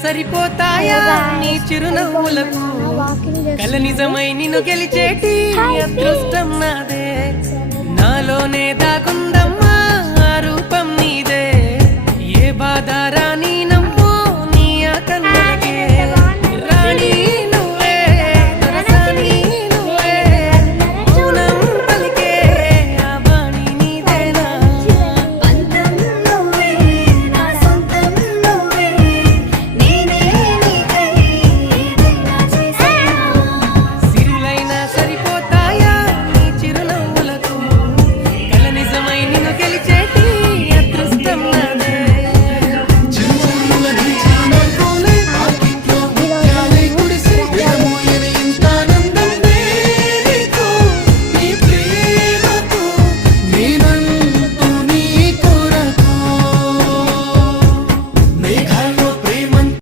సరిపోతాయా నీ చిరునవ్వులకు కల నిజమై నిన్ను గెలిచేటి అదృష్టం నాదే నాలోనే దాగుందమ్మా ఆ రూపం నీదే ఏ బాధ రాని